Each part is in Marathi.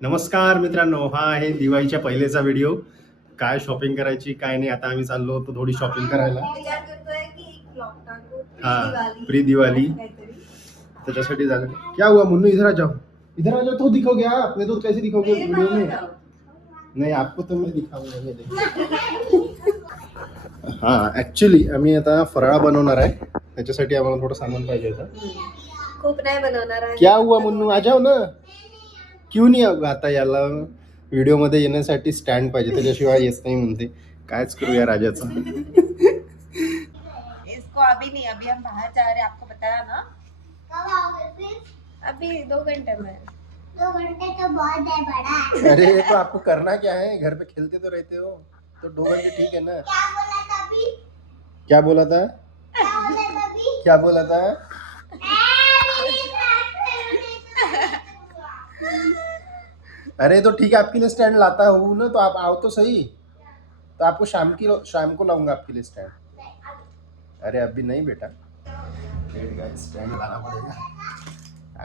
नमस्कार मित्रांनो हा आहे दिवाळीच्या पहिलेचा व्हिडिओ काय शॉपिंग करायची काय नाही आता आम्ही चाललो होतो थोडी शॉपिंग करायला. हाँ, प्री दिवाली. त्याच्यासाठी झालं. क्या हुआ मुन्नू इधर आ जाओ. इधर आ जाओ तो दिखोगे आप नहीं तो कैसे दिखोगे? पास में. नाही आपको तो मैं दिखाऊंगा देखो. हा ऍक्च्युली आम्ही आता फराळा बनवणार आहे. त्याच्यासाठी आम्हाला थोडं सामान पाहिजे होतं. खूप नाही बनवणार क्या हुआ मुन्नू? आ जाओ ना. क्यों नहीं अब आता याला? व्हिडिओमध्ये येण्यासाठी स्टँड पाहिजे त्याच्याशिवाय येत नाही म्हणते. कायच करूया राजाचं? इसको अभी नहीं अभी हम बाहर जा रहे हैं आपको बताया ना? कब आओगे फिर? अभी दो घंटे में। दो घंटे तो बहुत है बड़ा अरे तो आपको करना क्या है? घर पे खेलते तो रहते हो तो दो घंटे ठीक है ना? क्या बोला तभी? क्या बोला था? क्या बोला तभी? क्या बोला था? अरे तो ठीक है, आपके लिए स्टैंड लाता हूँ ना तो आप आओ तो सही। तो आपको शाम की शाम को लाऊँगा आपके लिए स्टैंड अरे अभी नहीं बेटा। स्टैंड लाना पड़ेगा।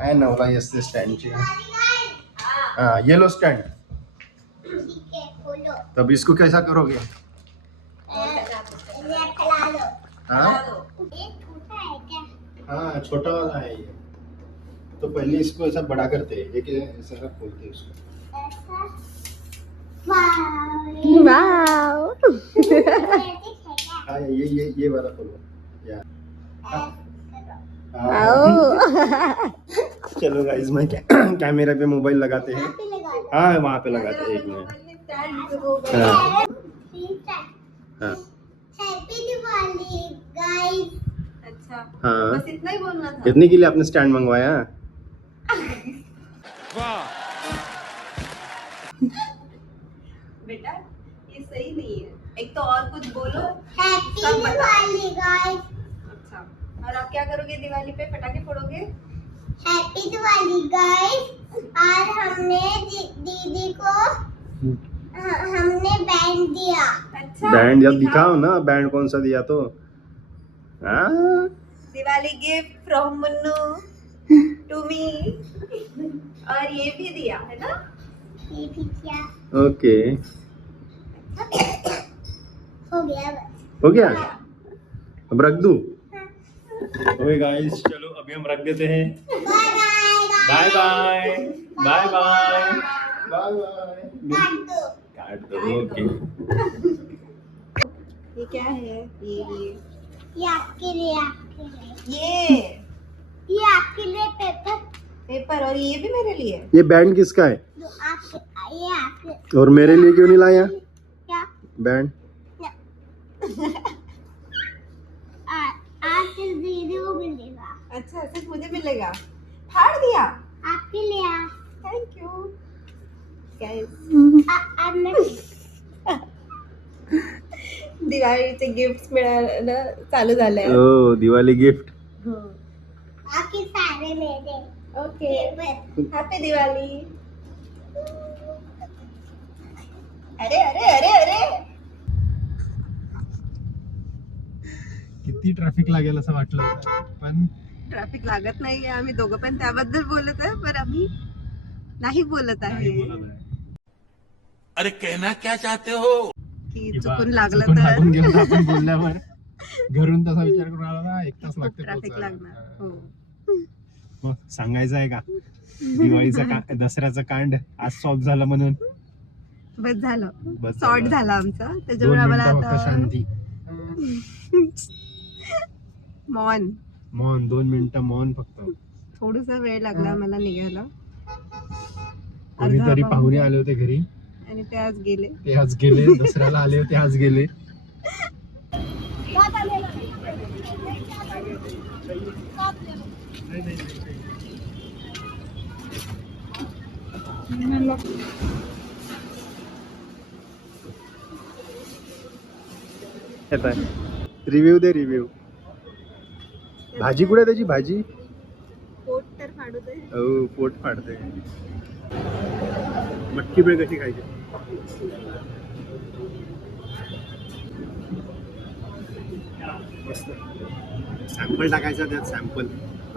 आय नवलाई असते स्टँडची हाँ ये स्टैंड तब इसको कैसा करोगे? हाँ? छोटा है, छोटा वाला है ये। तो पहले इसको ऐसा बड़ा करते हैं, एक ऐसा खोलते हैं इसको वाओ हाँ ये ये ये वाला खोलो यार चलो गाइस मैं कैमरा पे मोबाइल लगाते हैं। हाँ वहाँ पे लगाते हैं एक मिनट। हाँ हाँ। हाँ। इतने के लिए आपने स्टैंड मंगवाया? वाह। सब दिवाली गाइस अच्छा। और आप क्या करोगे दिवाली पे? पटाखे फोड़ोगे? हैप्पी दिवाली गाइस आज हमने दीदी को हमने बैंड दिया। अच्छा बैंड जब दिखाओ। ना बैंड कौन सा दिया तो। हाँ Diwali gift from Munnu to me और ये भी दिया है ना? ये भी क्या ओके हो गया बस। हो गया? अब रख दू? गाइस चलो अभी हम रख देते हैं। Bye bye bye bye bye bye okay ये क्या है? ये ये। ये आपके लिए आपके लिए। ये। ये आपके लिए पेपर पेपर और ये भी मेरे लिए? ये बैंड किसका है? आपके ये आपके। और मेरे लिए क्यों नहीं लाया? क्या? बैंड आज सिर्फ दीदी को मिलेगा अच्छा सिर्फ मुझे मिलेगा फाड़ दिया. आपके लिए. थैंक यू दिवाळीचे गिफ्ट मिळायला चालू झालंय. ओ दिवाली गिफ्ट आपके सारे मेरे. ओके हॅपी दिवाळी अरे अरे अरे अरे. किती ट्रॅफिक लागेल असं वाटलं होतं. पण ट्रॅफिक लागत नाहीये आम्ही दोघं पण त्याबद्दल बोलत आहे पण आम्ही नाही बोलत आहे. अरे कहना क्या चाहते हो? की चुकून लागलं चुकून लागून तर गेलं आपण बोलल्यावर. घरून तसा विचार करून आला ना एक तास खूप लागते ट्रॅफिक पोहोचायला. लागणार हो. मग सांगायचं आहे का? दिवाळीचा का दसऱ्याचं कांड आज सॉल्व झालं म्हणून. बस झालं. बस सॉर्ट झालं. झाला आमचा. दोन त्याच्यामुळे आम्हाला मिनिटं फक्त आता शांती. मॉन. मौन दोन मिनिटं मौन फक्त. थोडस वेळ लागला आम्हाला निघायला. कोणीतरी अर्धा पाहुणे आले होते घरी. आणि ते आज गेले. ते आज गेले दसऱ्याला आले होते आज गेले. रिव्ह्यू दे रिव्ह्यू. भाजी कुठे त्याची? भाजी? पोट तर फाडू दे हो पोट फाडते मटकी बेळ कशी खायची? मस्त. सॅम्पल टाकायचा त्यात सॅम्पल.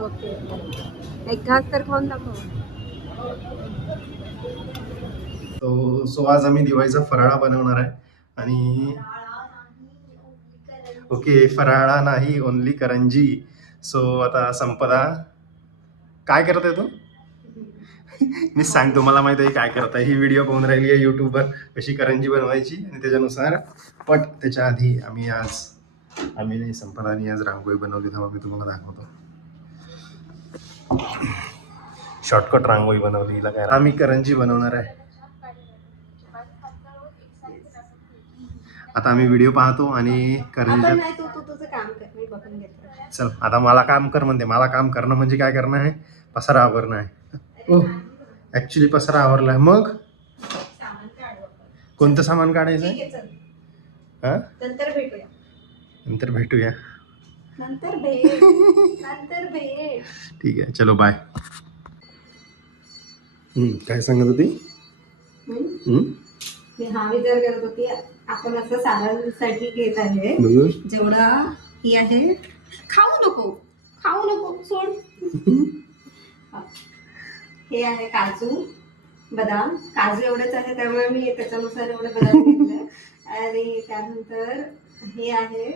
ओके. एक घास तर खाऊन दाखव. तो सो आज आम्ही दिवाळीचा फराळा बनवणार आहे. आणि ओके फराळा नाही ओनली करंजी. सो आता संपदा काय करत आहे तू? मी सांगतो मला माहिती आहे काय करत आहे ही व्हिडिओ पाहून राहिली आहे यूट्यूबवर कशी करंजी बनवायची आणि त्याच्यानुसार. पण त्याच्या आधी आम्ही आज आम्ही नाही संपदाने आज रांगोळी बनवली तेव्हा मी तुम्हाला दाखवतो. शॉर्टकट रांगोळी बनवली हिला काय आम्ही करंजी बनवणार आहे. आता आम्ही व्हिडिओ पाहतो आणि करंजी नाही तू तू तुझं काम कर मी बघून घेतो चल आता मला काम कर म्हणते. मला काम करणं म्हणजे काय करणं आहे? पसारा आवरणं आहे. ओ. ऍक्च्युली पसारा आवरला आहे मग? कोणतं सामान काढायचं ठीक आहे हा? नंतर भेटूया. नंतर भेटूया. नंतर भेट. नंतर भेट. ठीक आहे चलो बाय हम्म, काय सांगत होती? हम्म? हम्म, मी हा विचार करत होती आपण असं सारांसाठी घेत आहे. बघू जेवढा ही आहे खाऊ नको खाऊ नको सोड. हा. हे आहे काजू बदाम. काजू एवढेच आहे त्यामुळे मी त्याच्यानुसार एवढे बदाम घेतले. आणि त्यानंतर हे आहे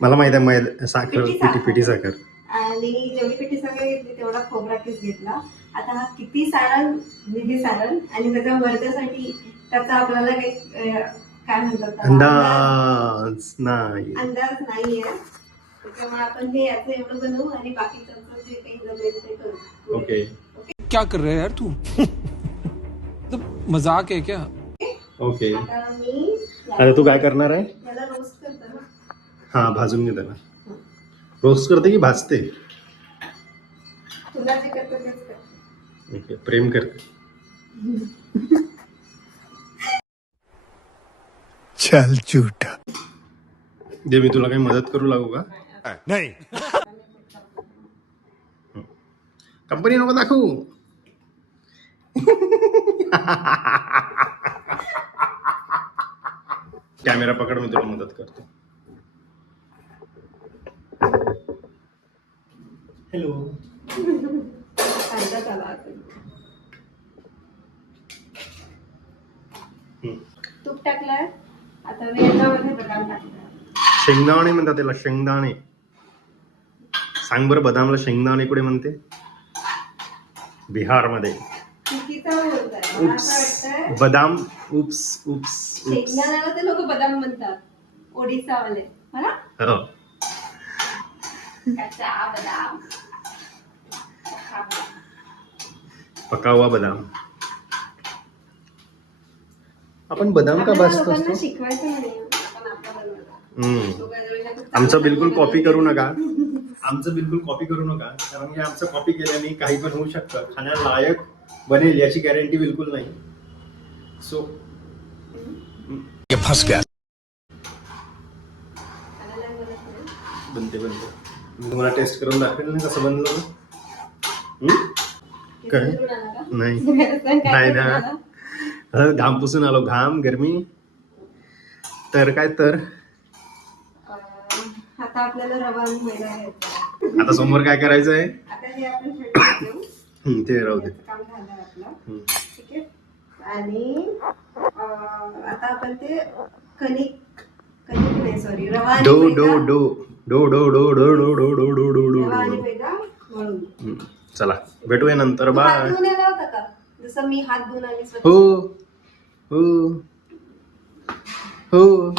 मला माहीत आहे मैदा साखर पिठी पिठी साखर. पिठी साखर. आणि जेवढी पिठी साखर घेतली तेवढा खोबरा किस घेतला. आता हा किती सारण हे सारण. आणि त्याच्या वरच्यासाठी त्याचा आपल्याला काही काय म्हणतात? अंदाज नाही. अंदाज नाहीये. त्याच्यामुळे आपण हे याचं एवढं बनवू आणि बाकीचं जे काही जमेल ते करू. ओके क्या कर रहा है यार तू? मतलब मज़ाक है क्या? ओके आता तू काय करणार आहे? याला रोस्ट करतो ना. हा भाजून घे त्याला. रोस्ट करते की भाजते? तुला जे करतो तेच कर. ओके प्रेम करते. चल झूठा. दे मी तुला काही मदत करू लागू का? नहीं. कंपनी नको दाखवू. कॅमेरा पकड मी तुला मदत करतो. हॅलो. तूप टाकलाय? आता बदाम शेंगदाणे म्हणतात त्याला शेंगदाणे. सांग बरं बदामला शेंगदाणे कुठे म्हणते? बिहारमध्ये. उप्स. बदाम उप्स उप्स उप्स. शेंगदाण्याला ते लोक बदाम म्हणतात. ओडिसावाले. हो. कच्चा बदाम. पका हुआ बदाम. आपण बदाम का भाजतो असतो? शिकवायचं नाही. हम्म. आमचं बिलकुल कॉपी करू नका. आमचं बिलकुल कॉपी करू नका कारण की आमचं कॉपी केल्याने काही पण होऊ शकतं. खाण्यालायक बनेल याची गॅरंटी बिलकुल नाही. सो नाही. बनते बनते. मी तुम्हाला टेस्ट करून दाखवेल ना कसं बनलं? काय? नाही काय नाही. करून ना. घाम पुसून आलो. घाम गरमी. तर काय तर? आता आपल्याला रवा आणि मैदा घ्यायचा आता समोर काय करायचं आहे आता हे आपण थंडीत ठेवू. हम्म, ते राहू दे. याचं काम झालं आपलं. हम्म. ठीक आहे? आणि अं, आता आपण ते कणिक कणिक नाही सॉरी रवा आणि डो मैदा- डो डो. डो डो डो डो डो डो डो डो डो डो. रवा आणि डो मैदा मळून हम्म, चला भेटूया नंतर. तू हात बाय. धुवून आला होता का? जसं मी हात धुवून आली स्वच्छ. हो. हो. हो.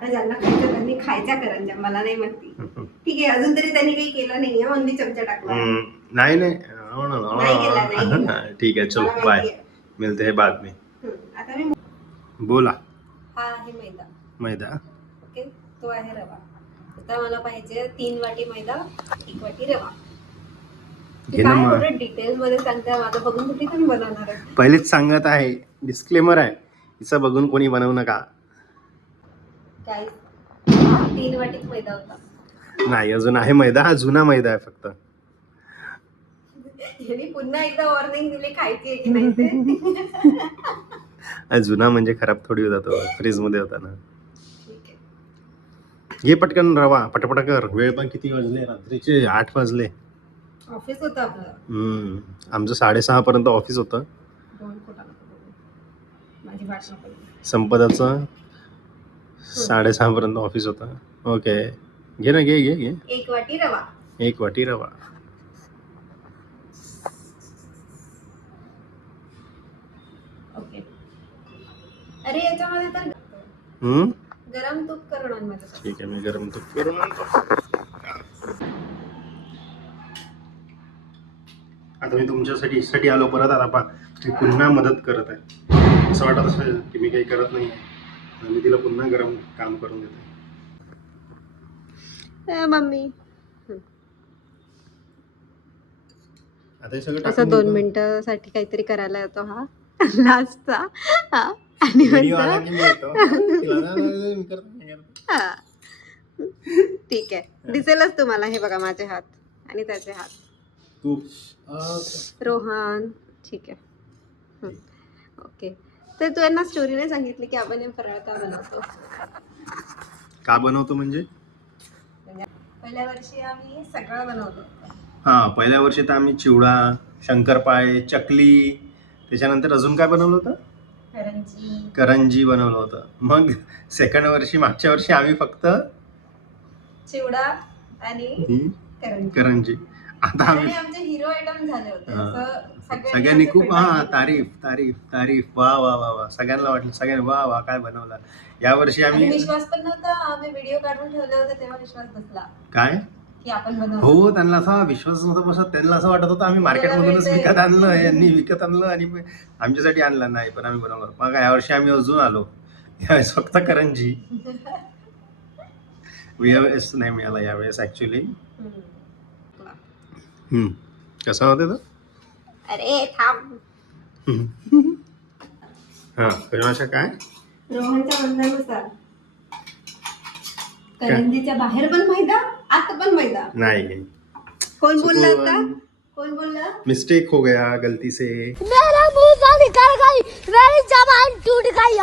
आता ज्यांना खायचं त्यांनी खायच्या करंजा मला नाही माहिती. ठीक आहे अजून तरी त्यांनी काही केलं नाहीये ओनली चमचा टाकला. नाही नाही. हो ना, नाही केला, नाही केला. ठीक आहे चलो मला बाय. माहिती आहे. मिळते है बाद में हम्म, आता मी बोला. हा आहे मैदा. मैदा. ओके तो आहे रवा. आता मला पाहिजे तीन वाटी मैदा एक वाटी रवा. घे ना मग. डिटेल मध्ये सांगते माझं बघून कुठे तुम्ही बनवणार आहे? पहिलेच सांगत आहे डिस्क्लेमर आहे. हिचं बघून कोणी बनवू नका. काय तीन वाटीत मैदा होता. नाही अजून आहे मैदा हा जुना मैदा आहे फक्त. यांनी पुन्हा एकदा वॉर्निंग दिली खायची की नाही ते? हा जुना म्हणजे खराब थोडी होता तो फ्रीजमध्ये होता ना. ठीक आहे. घे पटकन रवा पटपट कर. वेळ पण किती वाजले रात्रीचे आठ वाजले. ऑफिस होतं आपलं. हम्म आमचं साडेसहा पर्यंत ऑफिस होतं. दोन फुटाला माझी वाट नको संपदाचं साडेसहापर्यंत ऑफिस होतं. ओके घे ना घे घे घे. एक वाटी रवा. एक वाटी रवा. ओके अरे याच्यामध्ये तर हम्म? गरम तूप करून आण माझ्यासाठी ठीक आहे मी गरम तूप करून आणतो. आता मी तुमच्यासाठी साठी आलो परत. आता पा मी पुन्हा मदत करत आहे. असं वाटत असेल की मी काही करत नाही मी तिला पुन्हा गरम काम करून देतो मम्मी आता हे सगळं असं टाकून दोन देतो. मिनिटासाठी काहीतरी करायला येतो हा लास्टचा हा आणि Video आला म्हणतो की मी येतो. तिला ना- ना- ना- मी करतो, मी करतो. हा. ठीक आहे दिसेलच तुम्हाला हे बघा माझे हात आणि त्याचे हात तू अं, रोहन ठीक आहे. ओके तर तू यांना स्टोरी नाही सांगितली की आपण हे फराळ का बनवतो. का बनवतो म्हणजे? पहिल्या वर्षी आम्ही सगळं बनवतो. हा पहिल्या वर्षी तर आम्ही चिवडा शंकरपाळे चकली त्याच्यानंतर अजून काय बनवलं होतं? करंजी. करंजी बनवलं होतं. मग सेकंड वर्षी मागच्या वर्षी आम्ही फक्त चिवडा आणि करंजी. करंजी. आता आम्ही आणि आमचे हिरो आयटम झाले होते. हा. असं सगळ्यांनी असं खूप हा फेटाळलं. तारीफ तारीफ तारीफ. वा वा वा वा. सगळ्यांना वाटलं सगळ्यांनी वा वा काय बनवलं. या वर्षी आणि आम्ही विश्वास पण नव्हता. आम्ही व्हिडिओ काढून ठेवले होते तेव्हा विश्वास बसला. काय? की आपण बनवतो. हो त्यांना असा विश्वास नव्हता बसत. त्यांना असं वाटत होतं आम्ही मार्केटमधूनच. विकत आणलं यांनी विकत आणलं आणि मग आमच्यासाठी आणलं नाही पण आम्ही बनवलं. मग यावर्षी आम्ही अजून आलो. यावेळेस फक्त करंजी. यावेळेस नाही मिळाला यावेळेस ऍक्च्युली हम्म. कसं होतं तो? अरे थांब. हा परिभाषा काय? रोहनच्या म्हणण्यानुसार करंजीच्या बाहेर पण मैदा आत पण मैदा नाही. कोण बोललं. आता? कोण बोललं? मिस्टेक हो गया गलती से. मेरा मुंह से निकल गई? मेरी जबान टूट गई।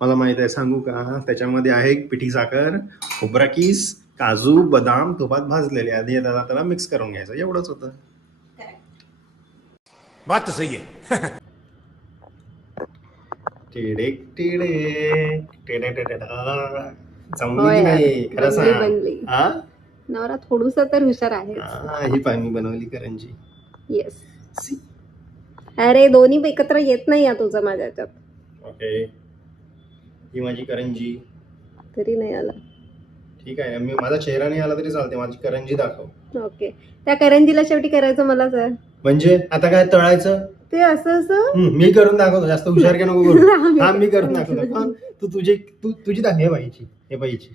मला माहीत आहे सांगू का? त्याच्यामध्ये आहे पिठी साखर खोबरा किस काजू बदाम तुपात भाजलेले आधी त्याला त्याला मिक्स करून घ्यायचं. एवढंच होतं. बात तो सही है टिडेक टिडेक टिडे टिडे डा. जमली होय, की नाही खरं बनली, सांग. बनली. हा? नवरा थोडूसा तर हुशार आहे. हा, ही पाणी बनवली करंजी. येस अरे दोन्ही एकत्र येत नाही या तुझं माझ्या याच्यात ओके ही माझी करंजी. तरी नाही आला. ठीक आहे. मी माझा चेहरा नाही आला तरी चालते माझी करंजी दाखव. ओके. त्या करंजीला शेवटी करायचं मलाच आहे म्हणजे? आता काय तळायचं? ते असं असं? मी करून दाखवतो. जास्त हुशार के नको करू? हा मी करून दाखवतो. हा, तू तुझी तू तुझी दाख हे बाईची हे बाईची.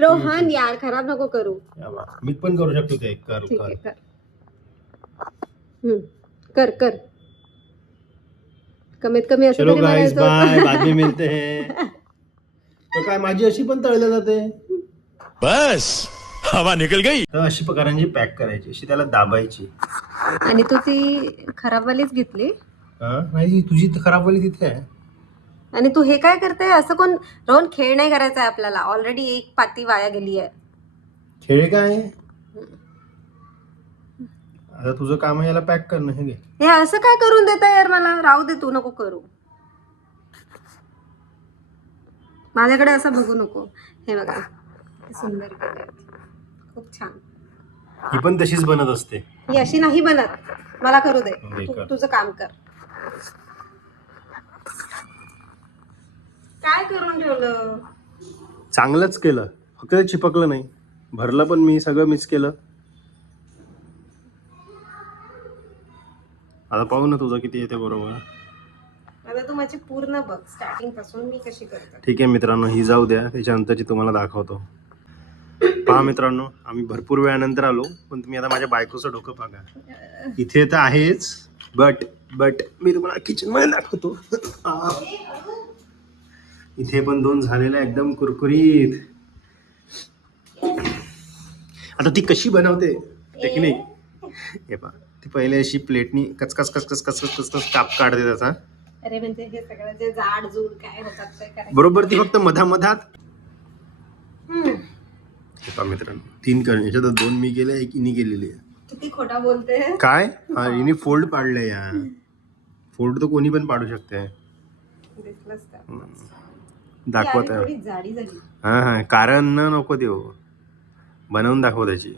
रोहन यार खराब नको करू. मी पण करू शकतो ते. कर ठीक कर. आहे कर. हम्म, कर कर. कमीत कमी असं चलो तरी गाइस म्हणायचं. बाय होतं. बाद में मिलते हैं तो काय माझी अशी पण तळल्या जाते? बस हवा निकल गई. तर अशी करंजी पॅक करायची अशी त्याला दाबायची. आणि तू ती खराबवालीच घेतली? हा? नाही तुझी तर खराबवाली तिथे आहे. आणि तू हे काय करते असं कोण रोहन खेळ नाही करायचा आहे आपल्याला. ऑलरेडी एक पाती वाया गेली आहे. खेळ काय? आहे? आता तुझं काम आहे याला पॅक करणं हे घे. हे असं काय करून देता यार मला? राहू दे तू नको करू. माझ्याकडे असं बघू नको. हे बघा. किती सुंदर. खूप छान. ही पण तशीच बनत असते. ही अशी नाही बनत. मला करू दे. दे तू कर. तुझं काम कर. काय करून ठेवलं? चांगलंच केलं. फक्त ते चिपकलं नाही. भरलं पण मी सगळं मिस केलं. आता पाहू ना तुझं किती येते बरोबर. आता तू माझी पूर्ण बघ. स्टार्टिंगपासून मी कशी करते. ठीक आहे मित्रांनो ही जाऊ द्या. त्याच्यानंतरची तुम्हाला दाखवतो. पहा मित्रांनो आम्ही भरपूर वेळानंतर आलो पण तुम्ही आता माझ्या बायकोचं डोकं बघा. इथे तर आहेच बट बट मी तुम्हाला किचनमध्ये दाखवतो. इथे पण दोन झालेल्या एकदम कुरकुरीत. आता ती कशी बनवते? टेक्निक हे पहा ती पहिले अशी प्लेटनी कचकच कचकच कचकच कचकच काप काढते त्याचा. अरे म्हणजे हे सगळं जे काय होतात बरोबर ती फक्त मधामधात हम्म. हे पहा मित्रांनो. तीन कर याच्यात दोन मी केले एक इनी केलेली आहे. किती खोटा बोलते. काय? हा हिने फोल्ड पाडले या. फोल्ड तर कोणी पण पाडू शकते. दिसलंच दाखवत आहे. थोडी जाडी झाली. हा हा कारण न नको देऊ. बनवून दाखव त्याची.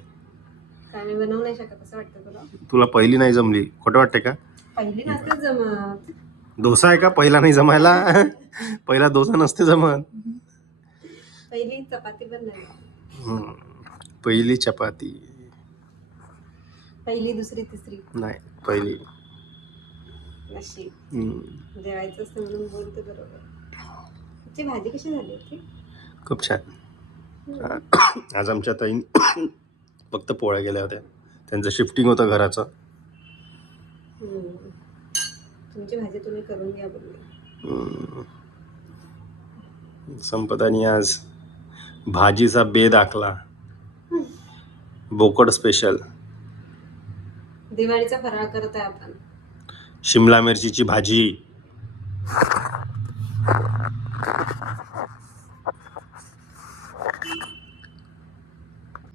काय मी बनवू नाही शकत असं वाटतं तुला? तुला पहिली नाही जमली. खोटं वाटते का? पहिली नसते जमत. डोसा आहे का? पहिला नाही जमायला. पहिला डोसा नसते जमत. पहिली चपाती पण नाही. हम्म. पहिली चपाती. पहिली दुसरी तिसरी. नाही पहिली. नशीब. हम्म. जेवायचं असतं म्हणून बोलते बरोबर. ती भाजी कशी झाली होती? खूप छान. आज आमच्या ताईन फक्त पोळ्या गेल्या होत्या. त्यांचं शिफ्टिंग होतं घराचं. हम्म. तुमची भाजी तुम्ही करून घ्या बोलले हम्म. संपदानी आज भाजीचा बेद आखला. बोकड स्पेशल दिवाळीचा फराळ करत आहे आपण. शिमला मिरचीची भाजी.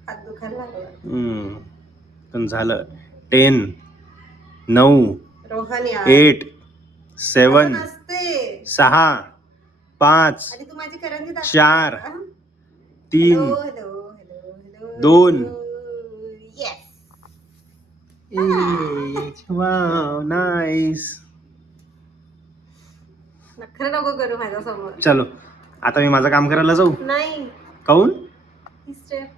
हात दुखायला लागला हम्म. पण झालं. टेन नऊ रोहन यार एट सेवन असते सहा पाच आणि तू माझी करंजी दाखव. चार, हा? तीन हॅलो हॅलो हॅलो हॅलो दोन. येस नाईस नखरं नको करू माझ्यासमोर चलो आता मी माझं काम करायला जाऊ. नाही. काऊन? ही step.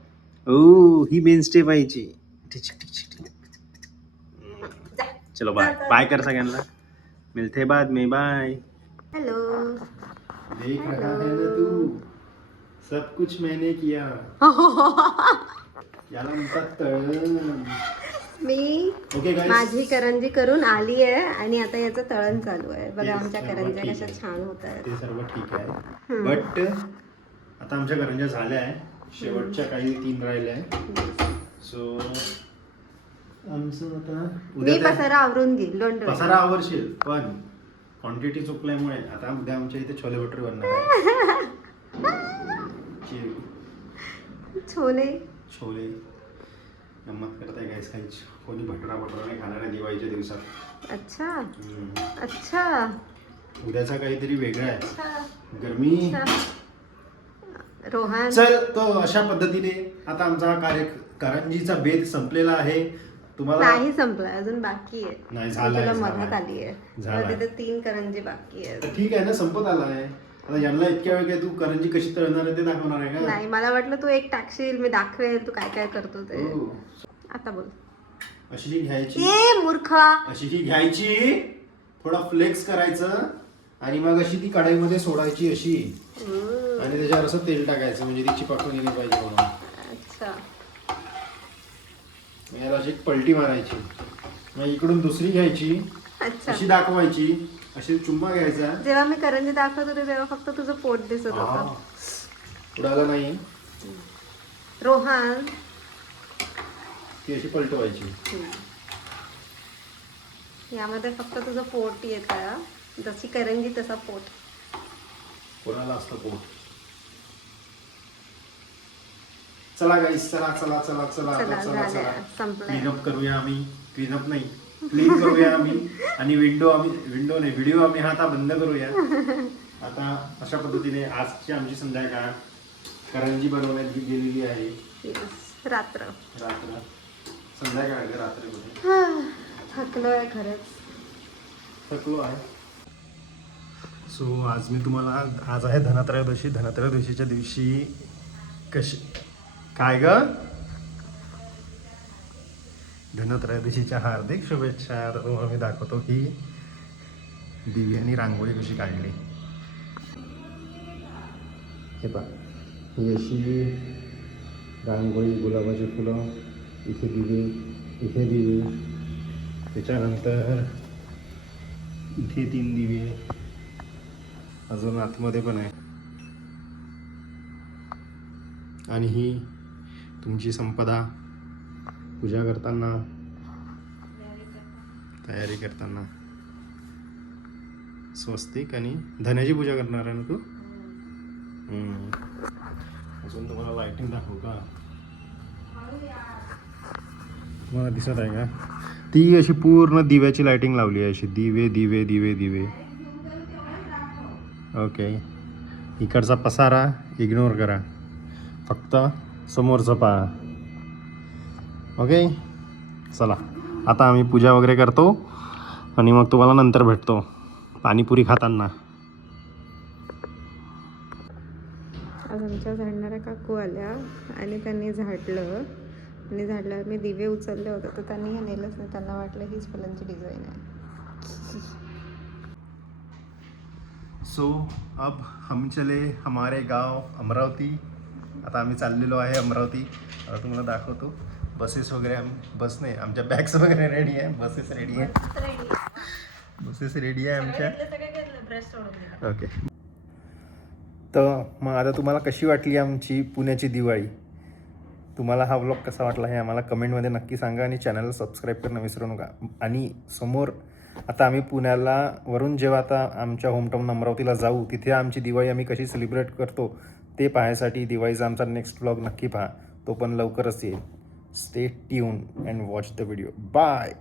ओ ही मेन स्टेप आहे हिची. टिचिक, टिचिक. जा. चलो बाय बाय कर सगळ्यांना. मिलते बाद में बाय हॅलो देख रहा है ना तू? सब कुछ मैंने किया। याला म्हणतात तळण. मी ओके माझी करंजी करून आली आहे आणि आता याचं तळण चालू आहे. बघा आमच्या करंज्या ठीक कशा आहे. छान होत आहेत. ते सर्व ठीक आहे. बट आता आमच्या करंज्या झाल्या आहे. शेवटच्या काही तीन राहिल्या आहे सो आमचं आता मी उद्या त्या- पसारा आवरून घेईल. पसारा आवरशील पण क्वांटिटी चुकल्यामुळे आता उद्या आमच्या इथे छोले भटुरे बनणार आहे छोले. छोले. गंमत करताय गाईस काही कोणी भटरा भटरा नाही खाणार आहे दिवाळीच्या दिवसात. अच्छा. अच्छा. उद्याचा काहीतरी वेगळा आहे. गरमी. रोहन. चल तो अशा पद्धतीने आता आमचा हा कार्य करंजीचा बेद संपलेला आहे. तुम्हाला नाही संपलाय अजून बाकी आहे. नाही झालाय. मधात आली आहे. तीन करंजी बाकी आहे ठीक आहे ना संपत आला आहे आता यांना इतक्या वेळ काय तू करंजी कशी तळणार आहे ते दाखवणार आहे का? नाही मला वाटलं तू एक टाकशील मी दाखवेल तू काय काय करतो ते. हो. आता बोल. अशी ही घ्यायची. ए मूर्खा. अशी ही घ्यायची थोडा फ्लेक्स करायचं आणि मग अशी ती कढाईमध्ये सोडायची अशी. आणि त्याच्यावर असं तेल टाकायचं म्हणजे ती चिपकून गेली पाहिजे म्हणून. अच्छा. मग याला अशी एक पलटी मारायची. मग इकडून दुसरी घ्यायची अच्छा. अशी दाखवायची. अशी चुम्मा घ्यायचा. जेव्हा मी करंजी दाखवत होते तेव्हा फक्त तुझं पोट दिसत. होतं. उडाला नाही. रोहन. ती अशी पलटवायची. यामध्ये फक्त तुझं पोट येत. जशी करंजी तसा पोट. कोणाला असतं पोट? चला गाईस चला चला चला चला चला आता चला. झालं. चला संपलंय क्लीनअप करूया आम्ही. क्लीनअप नाही. क्लीन करूया आम्ही. आणि विंडो आम्ही विंडो नाही व्हिडिओ आम्ही हा आता बंद करूया. आता अशा पद्धतीने आजची आमची संध्याकाळ करंजी बनवण्यात गेलेली आहे. रात्र. रात्र. संध्याकाळ रात्रीमध्ये. थकलोय खरंच. थकलो आहे. सो आज मी तुम्हाला आज आहे धनत्रयोदशी. धनत्रयोदशीच्या दिवशी कशी काय ग? धनत्रयोदशीच्या हार्दिक शुभेच्छा. आता तुम्हाला मी दाखवतो की दिव्यांनी रांगोळी कशी काढली. हे पहा. ही अशी रांगोळी गुलाबाची फुलं इथे दिवे इथे दिवे. त्याच्यानंतर इथे तीन दिवे. अजून आतमध्ये पण आहे. आणि ही तुमची संपदा. पूजा करताना. तयारी करताना. स्वस्तिक आणि धन्याची पूजा करणार आहे ना तू? हम्म. अजून तुम्हाला लाइटिंग दाखवू का? तुम्हाला दिसत आहे का? ती अशी पूर्ण दिव्याची लाइटिंग लावली आहे अशी. दिवे दिवे दिवे दिवे. ओके इकडचा पसारा इग्नोर करा. फक्त समोरचं पहा. ओके? चला. आता आम्ही पूजा वगैरे करतो आणि मग तुम्हाला नंतर भेटतो. पाणीपुरी खाताना. आज आमच्या झाडणाऱ्या काकू आल्या आणि त्यांनी झाडलं. आणि झाडल्यावर मी दिवे उचलले होते तर त्यांनी हे नेलंच नाही. त्यांना वाटलं हीच फुलांची डिझाईन आहे. सो अब हम चले हमारे गाव अमरावती. आता आम्ही चाललेलो आहे अमरावती. आता तुम्हाला दाखवतो. बसेस वगैरे आम्ही बस नाही आमच्या बॅग्स वगैरे रेडी आहे बसेस रेडी आहे. बसेस रेडी आहे आमच्या. ओके तर मग आता तुम्हाला कशी वाटली आमची पुण्याची दिवाळी? तुम्हाला हा व्लॉग कसा वाटला हे आम्हाला कमेंटमध्ये नक्की सांगा आणि चॅनलला सबस्क्राईब करणं विसरू नका. आणि समोर आता आम्ही पुण्याला वरून जेव्हा आता आमच्या होमटाऊन अमरावतीला जाऊ तिथे आमची दिवाळी आम्ही कशी सेलिब्रेट करतो ते पाहण्यासाठी दिवाळीचा आमचा नेक्स्ट व्लॉग नक्की पहा. तो पण लवकरच येईल. Stay tune and watch the video bye